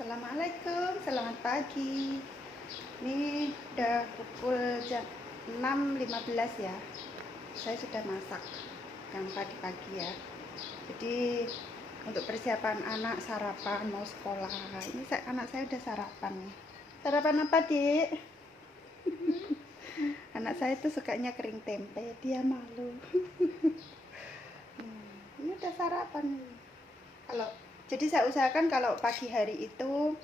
Assalamualaikum, selamat pagi. Ini udah pukul jam 6.15 ya. Saya sudah masak yang pagi-pagi ya. Jadi untuk persiapan anak sarapan mau sekolah. Ini anak saya udah sarapan nih. Sarapan apa, Dik? Anak saya tuh sukanya kering tempe, dia malu. Ini udah sarapan nih. Jadi saya usahakan kalau pagi hari itu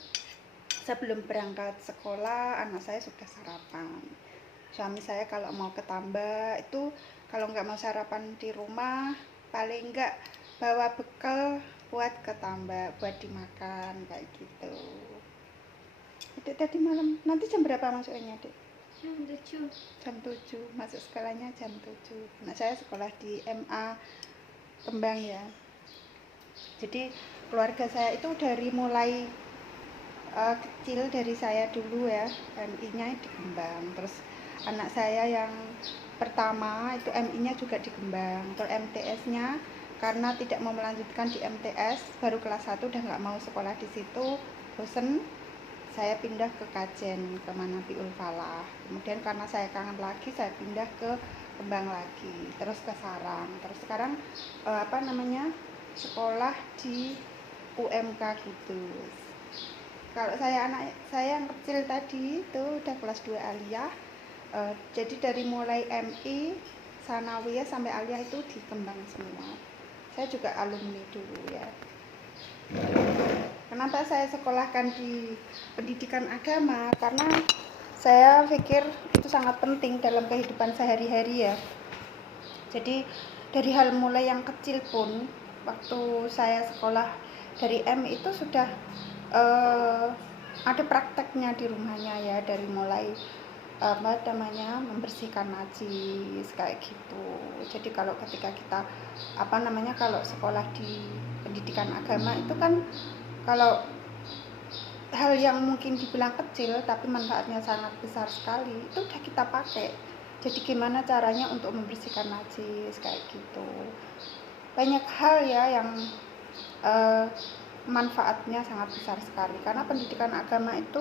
sebelum berangkat sekolah anak saya sudah sarapan. Suami saya kalau mau ke Tambak itu kalau nggak mau sarapan di rumah paling nggak bawa bekal buat ke Tambak buat dimakan kayak gitu. Adik tadi malam nanti jam berapa masuknya, Dek? Jam 7 masuk sekolahnya jam 7. Nah, saya sekolah di MA Kembang ya. Jadi keluarga saya itu dari mulai kecil dari saya dulu ya, MI-nya di Kembang. Terus anak saya yang pertama itu MI-nya juga di Kembang. Terus MTS-nya karena tidak mau melanjutkan di MTS, baru kelas 1 udah nggak mau sekolah di situ, bosen, saya pindah ke Kajen, ke Manabiul Falah. Kemudian karena saya kangen lagi, saya pindah ke Kembang lagi, terus ke Sarang. Terus sekarang sekolah di UMK gitu. Kalau anak saya yang kecil tadi itu udah kelas 2 aliyah. Jadi dari mulai MI, Sanawiyah sampai aliyah itu di Kembang semua. Saya juga alumni dulu ya. Kenapa saya sekolahkan di pendidikan agama? Karena saya pikir itu sangat penting dalam kehidupan sehari-hari ya. Jadi dari hal mulai yang kecil pun, waktu saya sekolah dari M itu sudah ada prakteknya di rumahnya ya, dari mulai membersihkan najis kayak gitu. Jadi kalau ketika kita kalau sekolah di pendidikan agama itu kan kalau hal yang mungkin dibilang kecil tapi manfaatnya sangat besar sekali itu udah kita pakai. Jadi gimana caranya untuk membersihkan najis kayak gitu. Banyak hal ya yang manfaatnya sangat besar sekali, karena pendidikan agama itu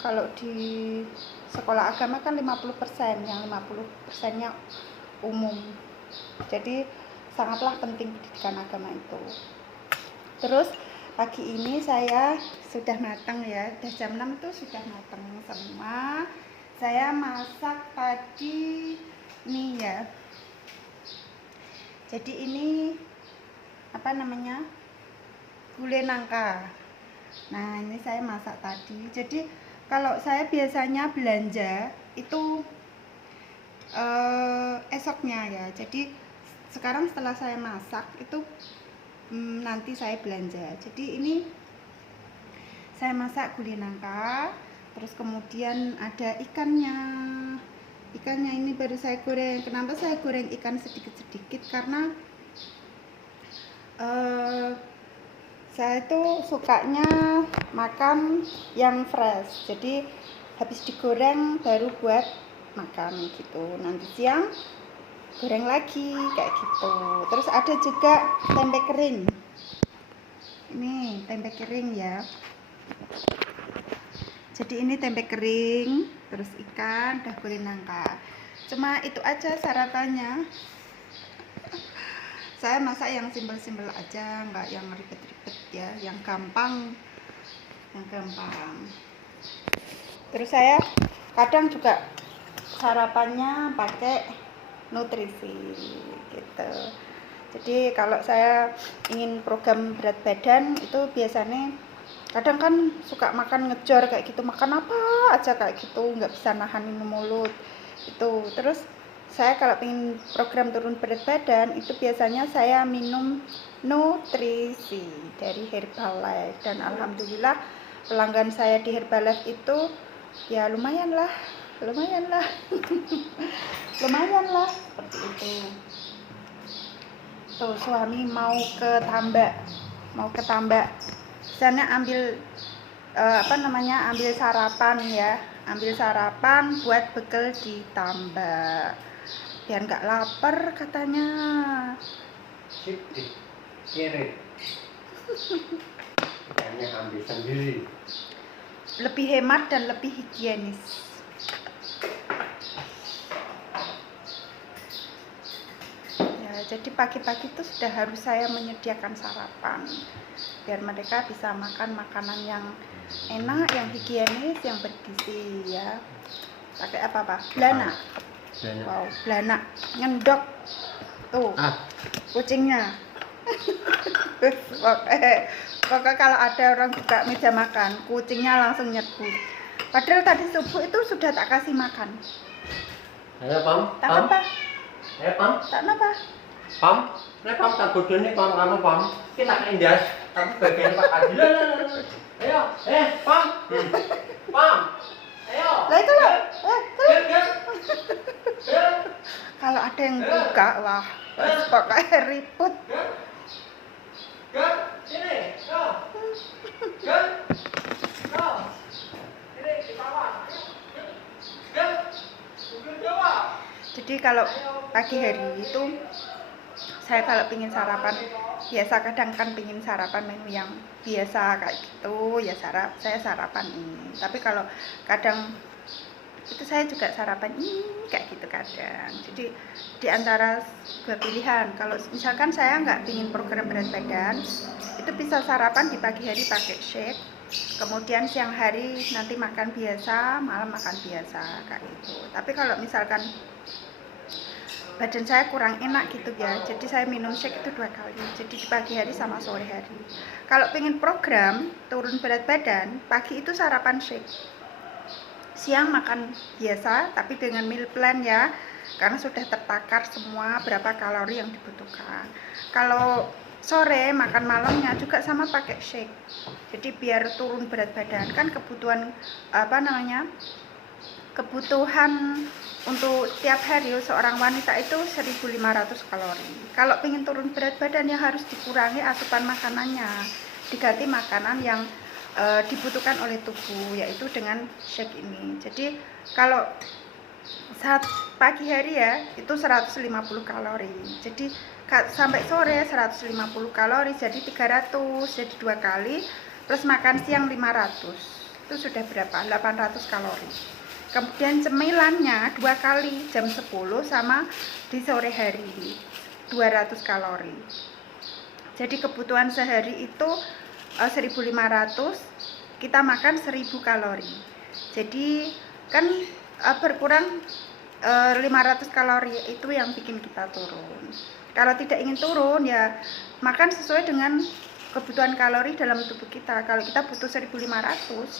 kalau di sekolah agama kan 50%, yang 50%-nya umum. Jadi sangatlah penting pendidikan agama itu. Terus pagi ini saya sudah matang ya, udah jam 6 tuh sudah matang semua. Saya masak tadi nih ya. Jadi ini gulai nangka. Nah, ini saya masak tadi. Jadi kalau saya biasanya belanja itu esoknya ya. Jadi sekarang setelah saya masak itu nanti saya belanja. Jadi ini saya masak gulai nangka, terus kemudian ada ikannya. Ikannya ini baru saya goreng. Kenapa saya goreng ikan sedikit-sedikit? Karena saya tuh sukanya makan yang fresh. Jadi habis digoreng baru buat makan gitu. Nanti siang goreng lagi kayak gitu. Terus ada juga tempe kering. Ini tempe kering ya. Jadi ini tempe kering, terus ikan, udah goreng nangka. Cuma itu aja sarapannya. Saya masak yang simpel-simpel aja, nggak yang ribet-ribet ya, yang gampang. Terus saya kadang juga sarapannya pakai nutrisi gitu. Jadi kalau saya ingin program berat badan itu biasanya kadang kan suka makan ngejor kayak gitu, makan apa aja kayak gitu, nggak bisa nahan minum mulut itu. Terus saya kalau ingin program turun berat badan itu biasanya saya minum nutrisi dari Herbalife, dan alhamdulillah pelanggan saya di Herbalife itu ya lumayan lah lumayan lah seperti itu. Tuh suami mau ke Tambak sana ambil ambil sarapan buat bekal di Tambak biar nggak lapar katanya. Hanya ambil sendiri. Lebih hemat dan lebih higienis. Ya, jadi pagi-pagi itu sudah harus saya menyediakan sarapan biar mereka bisa makan makanan yang enak, yang higienis, yang bergizi ya. Pakai apa Pak? Belana. Wow, belana nyendok tuh kucingnya. Pokoknya kalau ada orang buka meja makan, kucingnya langsung nyebut. Padahal tadi subuh itu sudah tak kasih makan. Ayo Pam. Tak apa? Ayo Pam. Tak apa? Pam, nek Pam tak godone Pam kamu Pam. Kita kendas, tapi bagian Pak Adi. Ayo, Pam. Pam. Ayo. Lah itu loh. Ger. Kalau ada yang buka, wah, pokoknya ribut. Ger. Sini. Go. Ger. Go. Sini di bawah. Ger. Udah coba. Jadi kalau pagi hari itu saya kalau pingin sarapan biasa, kadang kan pingin sarapan menu yang biasa kayak gitu ya, saya sarapan ini. Tapi kalau kadang itu saya juga sarapan ini kayak gitu kadang. Jadi di antara dua pilihan, kalau misalkan saya nggak pingin program berat badan, itu bisa sarapan di pagi hari pakai shake, kemudian siang hari nanti makan biasa, malam makan biasa kayak gitu. Tapi kalau misalkan badan saya kurang enak gitu ya, jadi saya minum shake itu 2 kali, jadi di pagi hari sama sore hari. Kalau pengen program turun berat badan, pagi itu sarapan shake, siang makan biasa tapi dengan meal plan ya, karena sudah tertakar semua berapa kalori yang dibutuhkan. Kalau sore makan malamnya juga sama pakai shake, jadi biar turun berat badan. Kan kebutuhan kebutuhan untuk tiap hari seorang wanita itu 1500 kalori. Kalau ingin turun berat badan ya harus dikurangi asupan makanannya, diganti makanan yang dibutuhkan oleh tubuh, yaitu dengan shake ini. Jadi kalau saat pagi hari ya itu 150 kalori, jadi sampai sore 150 kalori, jadi 300, jadi 2 kali plus makan siang 500, itu sudah berapa? 800 kalori. Kemudian cemilannya 2 kali jam 10 sama di sore hari 200 kalori. Jadi kebutuhan sehari itu 1500, kita makan 1000 kalori. Jadi kan berkurang 500 kalori, itu yang bikin kita turun. Kalau tidak ingin turun ya makan sesuai dengan kebutuhan kalori dalam tubuh kita. Kalau kita butuh 1500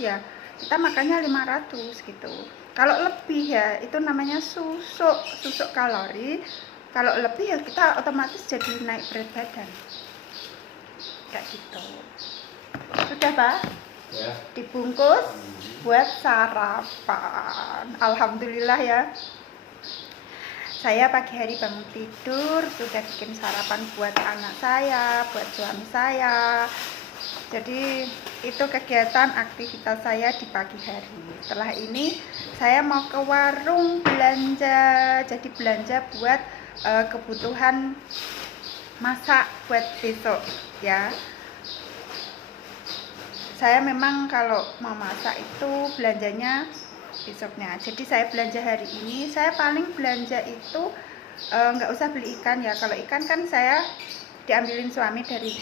ya kita makannya 500 gitu. Kalau lebih ya itu namanya susuk kalori. Kalau lebih ya kita otomatis jadi naik berat badan kayak gitu. Sudah Pak? Ya. Dibungkus buat sarapan. Alhamdulillah ya, saya pagi hari bangun tidur sudah bikin sarapan buat anak saya, buat suami saya. Jadi itu kegiatan aktivitas saya di pagi hari. Setelah ini saya mau ke warung belanja, jadi belanja buat kebutuhan masak buat besok ya. Saya memang kalau mau masak itu belanjanya besoknya. Jadi saya belanja hari ini, saya paling belanja itu nggak usah beli ikan ya. Kalau ikan kan saya diambilin suami dari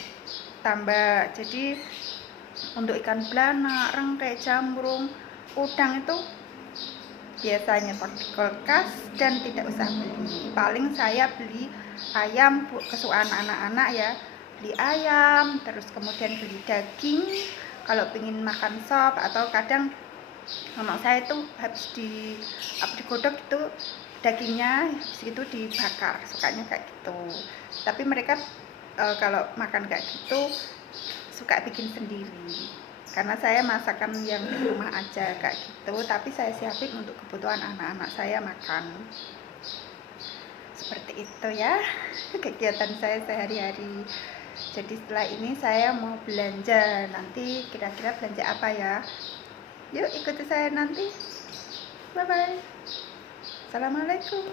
tambak. Jadi untuk ikan belana, rengkai, jambrung, udang itu biasanya pakai kulkas dan tidak usah beli. Paling saya beli ayam kesukaan anak-anak ya, beli ayam, terus kemudian beli daging kalau pengen makan sop, atau kadang mama saya itu habis digodok itu dagingnya habis itu dibakar, sukanya kayak gitu. Tapi mereka kalau makan kayak gitu suka bikin sendiri, karena saya masakan yang di rumah aja kayak gitu, tapi saya siapin untuk kebutuhan anak-anak saya makan. Seperti itu ya kegiatan saya sehari-hari. Jadi setelah ini saya mau belanja, nanti kira-kira belanja apa ya, yuk ikuti saya nanti. Bye bye. Assalamualaikum.